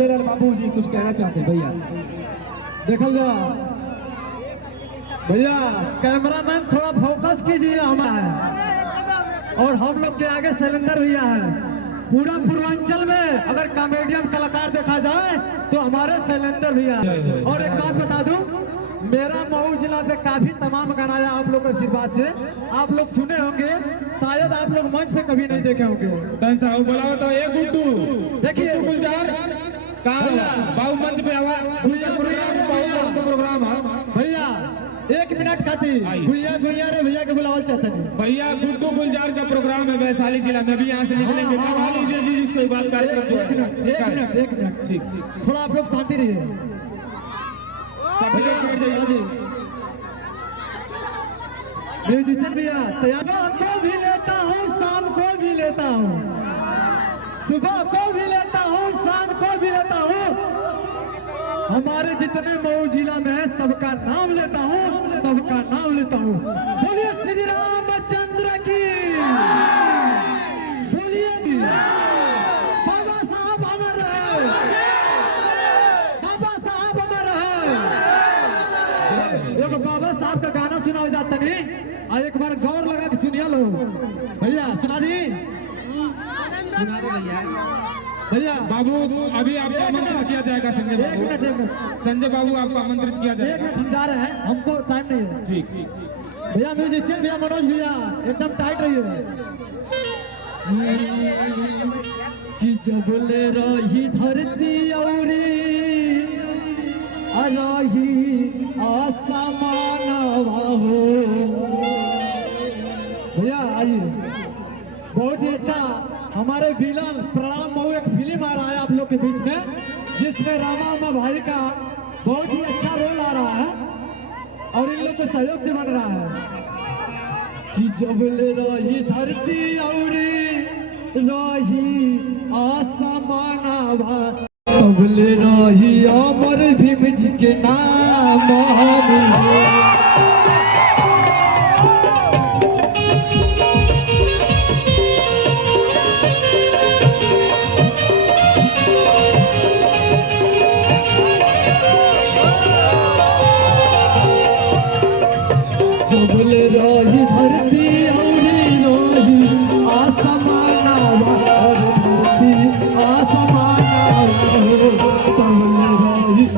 संजय लाल बाबू जी कुछ कहना चाहते हैं भैया। देखो भैया कैमरामैन थोड़ा फोकस कीजिए हमारा, और हम लोग के आगे शैलेंद्र भैया है। पूरा पूर्वांचल में अगर कॉमेडियन कलाकार देखा जाए तो हमारे शैलेंद्र भैया है। और एक बात बता दूं, मेरा मऊ जिला पे काफी तमाम गाना आया आप लोग के आशीर्वाद से, आप लोग सुने होंगे, शायद आप लोग मंच पे कभी नहीं देखे होंगे। बोला तो एक गुड्डू देखिए गुलजार बाबू मंच पे आवा प्रोग्राम भैया 1 मिनट खातिर भैया भैया रे भैया के बुलावल चाहते हैं। भैया गुड्डू गुलजार का प्रोग्राम है वैशाली जिला में, भी यहाँ से निकलेंगे। लीजिए जी इसको बात कर। एक मिनट ठीक, थोड़ा आप लोग शांति रहिए। म्यूजिशियन भैया तैयार को भी लेता हूँ, शाम को भी लेता हूँ, सुबह को भी लेता हूँ, शाम को भी लेता हूँ। हमारे जितने मऊ जिला में है सबका नाम लेता हूँ, सबका नाम लेता हूँ। बोलिए श्री रामचंद्र की, बोलिए बाबा साहब अमर है, बाबा साहब अमर है। देखो बाबा साहब का गाना सुना जाता नहीं, और एक बार गौर लगा के सुनिए लो भैया। सुना दी भैया। बाबू अभी आपको आमंत्रित किया जाएगा संजय बाबू। संजय बाबू आपको आमंत्रित किया जाएगा। हम जा रहे हैं, हमको टाइम नहीं है। ठीक भैया म्यूजिशियन भैया मनोज भैया एकदम टाइट रहिए। कि जब ले रही धरती औरी रही आसमान हो। भैया आइए, बहुत ही अच्छा हमारे विलन प्रणाम मऊ एक फिल्म आ रहा है आप लोग के बीच में, जिसमें रामा भाई का बहुत ही अच्छा रोल आ रहा है और इन लोग को सहयोग से बन रहा है। कि जब ले रही धरती और रही आसमान तब ले रही अमर भीम जी के नाम। बोले रही धरती और रही आसमान रही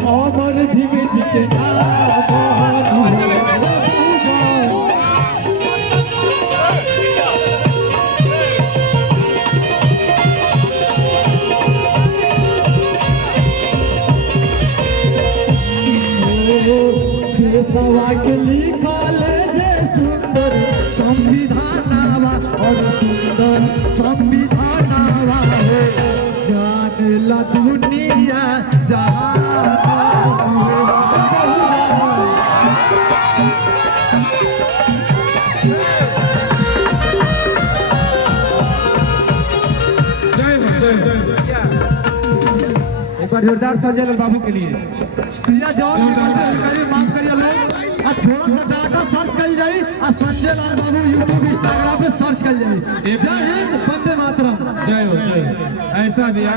अमर भीम जी के नाम। सवा के लिखल जे सुंदर संविधान और सुंदर संविधान जान ला दुनिया जहां। एक बार जोरदार संजय लाल बाबू के लिए माफ करिए लोग, और थोड़ा सा डाटा सर्च कर जाए और संजय लाल बाबू यूट्यूब इंस्टाग्राम पे सर्च कर जाए। जय हिंद, वंदे मातरम। जय हो ऐसा दिया।